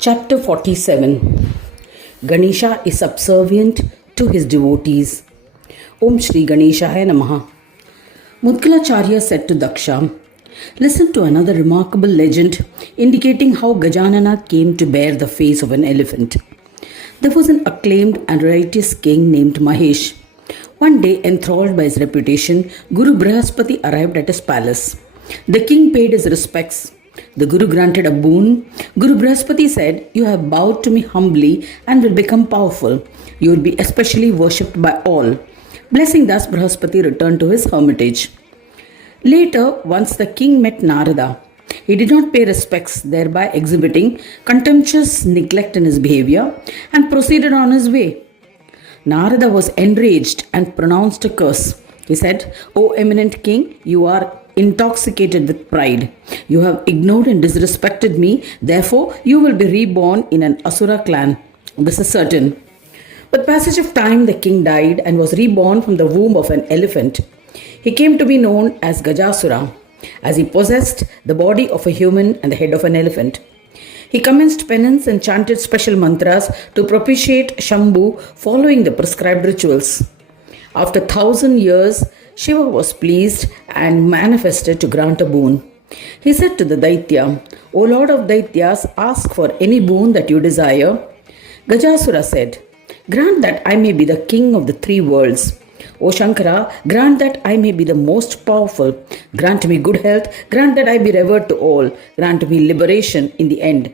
Chapter 47. Ganesha is subservient to his devotees. Om Shri Ganeshaya Namaha. Mudgalacharya said to Daksha, "Listen to another remarkable legend indicating how Gajanana came to bear the face of an elephant. There was an acclaimed and righteous king named Mahesh. One day, enthralled by his reputation, Guru Brihaspati arrived at his palace. The king paid his respects. The Guru granted a boon. Guru Brihaspati said, "You have bowed to me humbly and will become powerful. You will be especially worshipped by all." Blessing thus, Brihaspati returned to his hermitage. Later, once the king met Narada, he did not pay respects, thereby exhibiting contemptuous neglect in his behavior, and proceeded on his way. Narada was enraged and pronounced a curse. He said, "O eminent king, you are intoxicated with pride. You have ignored and disrespected me, therefore you will be reborn in an Asura clan. This is certain." With passage of time, the king died and was reborn from the womb of an elephant. He came to be known as Gajasura, as he possessed the body of a human and the head of an elephant. He commenced penance and chanted special mantras to propitiate Shambhu following the prescribed rituals. After 1,000 years, Shiva was pleased and manifested to grant a boon. He said to the Daitya, "O Lord of Daityas, ask for any boon that you desire." Gajasura said, "Grant that I may be the king of the three worlds. O Shankara, grant that I may be the most powerful. Grant me good health. Grant that I be revered to all. Grant me liberation in the end."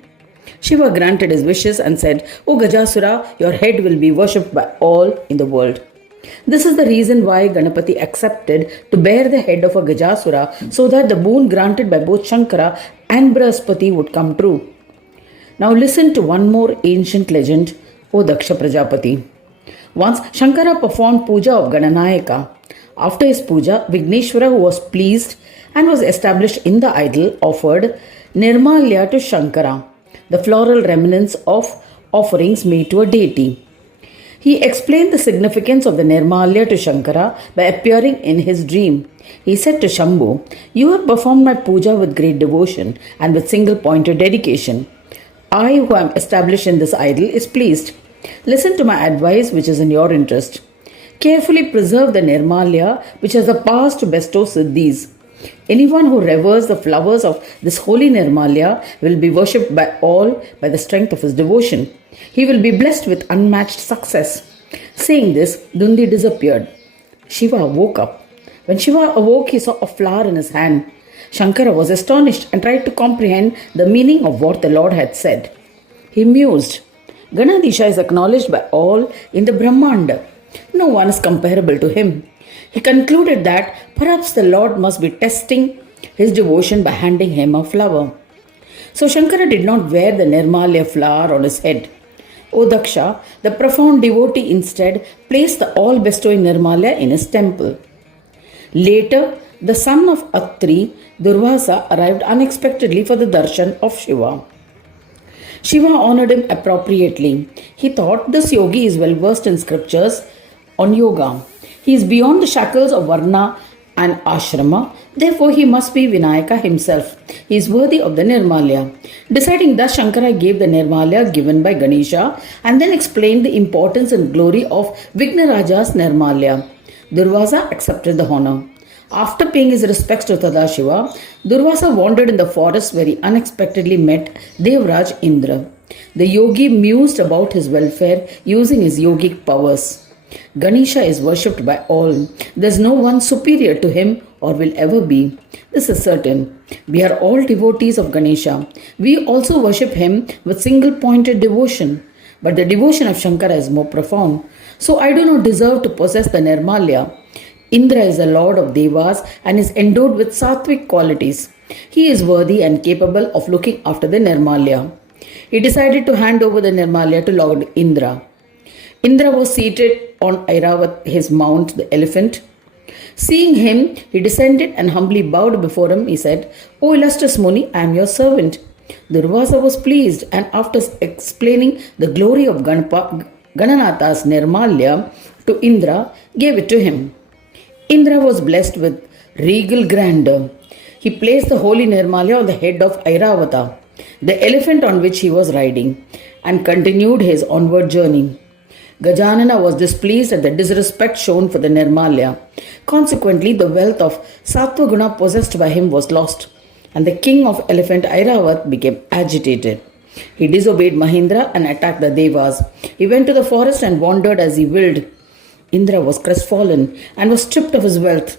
Shiva granted his wishes and said, "O Gajasura, your head will be worshipped by all in the world." This is the reason why Ganapati accepted to bear the head of a Gajasura, so that the boon granted by both Shankara and Brihaspati would come true. Now listen to one more ancient legend, O Daksha Prajapati. Once Shankara performed puja of Gananayaka. After his puja, Vigneshwara, who was pleased and was established in the idol, offered Nirmalya to Shankara, the floral remnants of offerings made to a deity. He explained the significance of the Nirmalya to Shankara by appearing in his dream. He said to Shambhu, "You have performed my puja with great devotion and with single-pointed dedication. I, who am established in this idol, is pleased. Listen to my advice, which is in your interest. Carefully preserve the Nirmalya, which has the powers to bestow siddhis. Anyone who reveres the flowers of this holy Nirmalya will be worshipped by all by the strength of his devotion. He will be blessed with unmatched success." Saying this, Dundi disappeared. Shiva woke up. When Shiva awoke, he saw a flower in his hand. Shankara was astonished and tried to comprehend the meaning of what the Lord had said. He mused, "Ganadisha is acknowledged by all in the Brahmanda. No one is comparable to him." He concluded that perhaps the Lord must be testing his devotion by handing him a flower. So Shankara did not wear the Nirmalya flower on his head. O Daksha, the profound devotee instead placed the all-bestowing Nirmalya in his temple. Later, the son of Atri, Durvasa, arrived unexpectedly for the darshan of Shiva. Shiva honored him appropriately. He thought, "This yogi is well versed in scriptures on yoga. He is beyond the shackles of Varna and Ashrama. Therefore, he must be Vinayaka himself. He is worthy of the Nirmalya." Deciding thus, Shankara gave the Nirmalya given by Ganesha and then explained the importance and glory of Vignaraja's Nirmalya. Durvasa accepted the honor. After paying his respects to Tadashiva, Durvasa wandered in the forest where he unexpectedly met Devraj Indra. The yogi mused about his welfare using his yogic powers. Ganesha is worshipped by all. There is no one superior to him or will ever be. This is certain. We are all devotees of Ganesha. We also worship him with single-pointed devotion. But the devotion of Shankara is more profound. So I do not deserve to possess the Nirmalya. Indra is the lord of Devas and is endowed with sattvic qualities. He is worthy and capable of looking after the Nirmalya. He decided to hand over the Nirmalya to Lord Indra. Indra was seated on Airavat, his mount, the elephant. Seeing him, he descended and humbly bowed before him. He said, "O illustrious Muni, I am your servant." Durvasa was pleased, and after explaining the glory of Gananatha's Nirmalya to Indra, gave it to him. Indra was blessed with regal grandeur. He placed the holy Nirmalya on the head of Airavata. the elephant on which he was riding, and continued his onward journey. Gajanana was displeased at the disrespect shown for the Nirmalya. Consequently, the wealth of Sattvaguna possessed by him was lost, and the king of elephant Airavat became agitated. He disobeyed Mahindra and attacked the Devas. He went to the forest and wandered as he willed. Indra was crestfallen and was stripped of his wealth.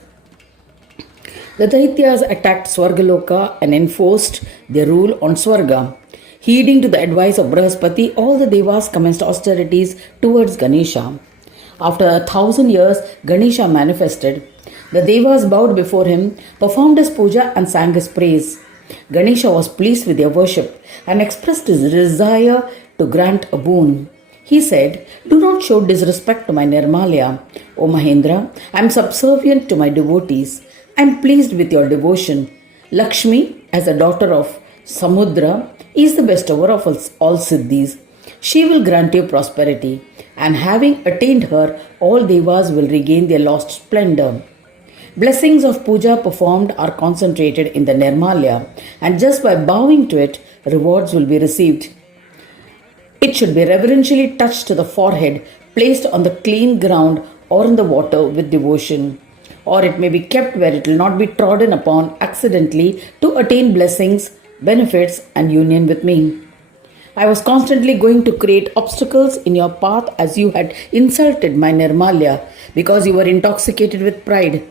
The Daityas attacked Swargaloka and enforced their rule on Swarga. Heeding to the advice of Brahaspati, all the Devas commenced austerities towards Ganesha. After 1,000 years, Ganesha manifested. The Devas bowed before him, performed his puja and sang his praise. Ganesha was pleased with their worship and expressed his desire to grant a boon. He said, "Do not show disrespect to my Nirmalya. O Mahendra, I am subservient to my devotees. I am pleased with your devotion. Lakshmi, as the daughter of Samudra, is the bestower of all siddhis. She will grant you prosperity, and having attained her, all devas will regain their lost splendor. Blessings of puja performed are concentrated in the Nirmalya, and just by bowing to it, rewards will be received. It should be reverentially touched to the forehead, placed on the clean ground or in the water with devotion. Or it may be kept where it will not be trodden upon accidentally to attain blessings, benefits, and union with me. I was constantly going to create obstacles in your path as you had insulted my Nirmalya because you were intoxicated with pride.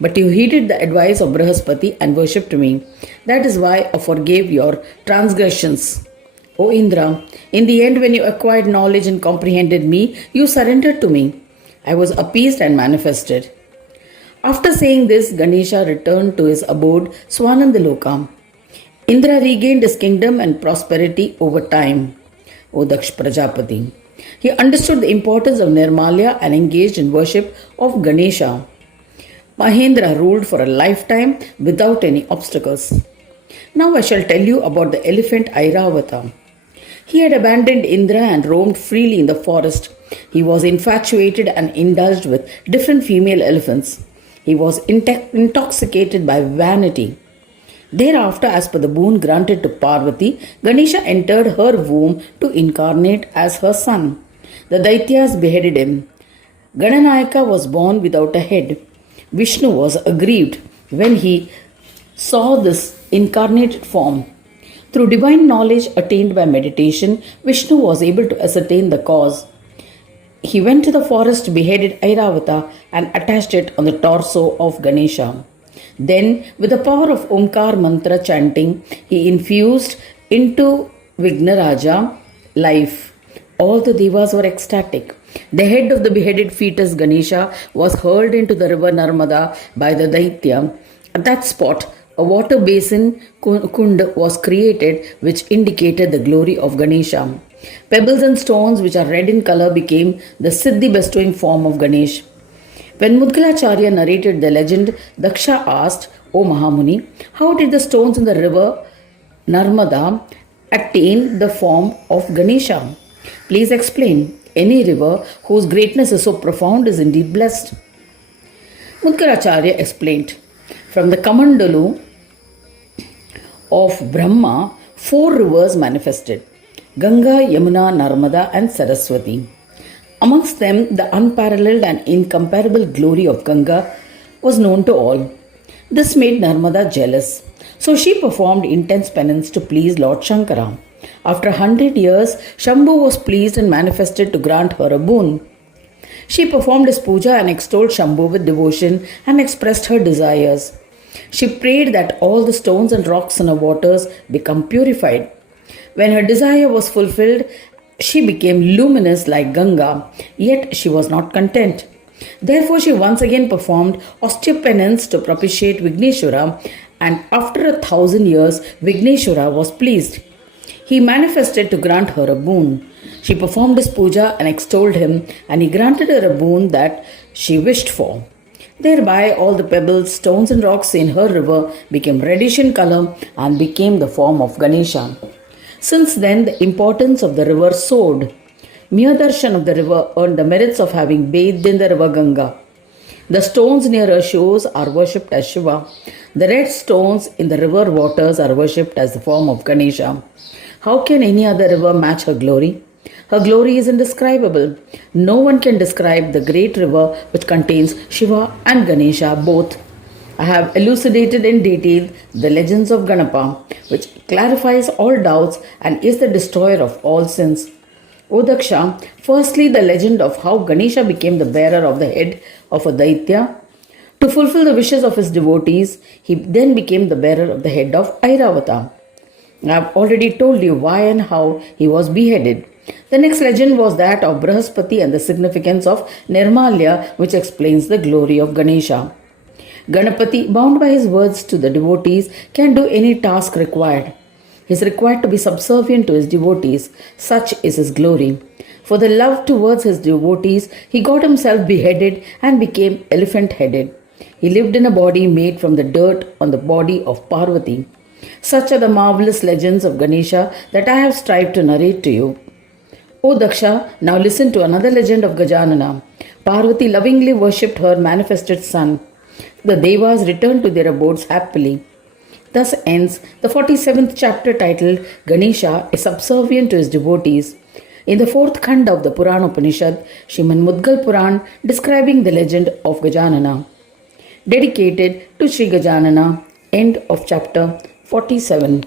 But you heeded the advice of Brahaspati and worshipped me. That is why I forgave your transgressions. O Indra, in the end when you acquired knowledge and comprehended me, you surrendered to me. I was appeased and manifested." After saying this, Ganesha returned to his abode, Swanandaloka. Indra regained his kingdom and prosperity over time. O Daksh Prajapati. He understood the importance of Nirmalya and engaged in worship of Ganesha. Mahendra ruled for a lifetime without any obstacles. Now I shall tell you about the elephant Airavata. He had abandoned Indra and roamed freely in the forest. He was infatuated and indulged with different female elephants. He was intoxicated by vanity. Thereafter, as per the boon granted to Parvati, Ganesha entered her womb to incarnate as her son. The Daityas beheaded him. Gananayaka was born without a head. Vishnu was aggrieved when he saw this incarnated form. Through divine knowledge attained by meditation, Vishnu was able to ascertain the cause. He went to the forest, beheaded Airavata, and attached it on the torso of Ganesha. Then, with the power of Omkar mantra chanting, he infused into Vignaraja life. All the devas were ecstatic. The head of the beheaded fetus Ganesha was hurled into the river Narmada by the Daitya. At that spot, a water basin kund was created which indicated the glory of Ganesha. Pebbles and stones which are red in color became the siddhi bestowing form of Ganesh. When Mudgalacharya narrated the legend, Daksha asked, "O Mahamuni, how did the stones in the river Narmada attain the form of Ganesha? Please explain. Any river whose greatness is so profound is indeed blessed." Mudgalacharya explained, "From the Kamandalu of Brahma, 4 rivers manifested: Ganga, Yamuna, Narmada, and Saraswati. Amongst them, the unparalleled and incomparable glory of Ganga was known to all. This made Narmada jealous, so she performed intense penance to please Lord Shankara. After 100 years, Shambhu was pleased and manifested to grant her a boon. She performed his puja and extolled Shambhu with devotion and expressed her desires. She prayed that all the stones and rocks in her waters become purified. When her desire was fulfilled, she became luminous like Ganga, yet she was not content. Therefore, she once again performed austere penance to propitiate Vigneshwara, and after 1,000 years, Vigneshwara was pleased. He manifested to grant her a boon. She performed his puja and extolled him, and he granted her a boon that she wished for. Thereby, all the pebbles, stones, and rocks in her river became reddish in color and became the form of Ganesha. Since then, the importance of the river soared. Mere darshan of the river earned the merits of having bathed in the river Ganga. The stones near her shores are worshipped as Shiva. The red stones in the river waters are worshipped as the form of Ganesha. How can any other river match her glory? Her glory is indescribable. No one can describe the great river which contains Shiva and Ganesha both. I have elucidated in detail the legends of Ganapa, which clarifies all doubts and is the destroyer of all sins. O Daksha, firstly the legend of how Ganesha became the bearer of the head of a Daitya. To fulfill the wishes of his devotees, he then became the bearer of the head of Airavata. I have already told you why and how he was beheaded. The next legend was that of Brahaspati and the significance of Nirmalya, which explains the glory of Ganesha. Ganapati, bound by his words to the devotees, can do any task required. He is required to be subservient to his devotees. Such is his glory. For the love towards his devotees, he got himself beheaded and became elephant-headed. He lived in a body made from the dirt on the body of Parvati. Such are the marvelous legends of Ganesha that I have strived to narrate to you. O Daksha, now listen to another legend of Gajanana. Parvati lovingly worshipped her manifested son. The Devas returned to their abodes happily. Thus ends the 47th chapter titled Ganesha is subservient to his devotees. In the 4th Khanda of the Puran Upanishad, Srimad Mudgal Purana describing the legend of Gajanana. Dedicated to Sri Gajanana. End of chapter 47.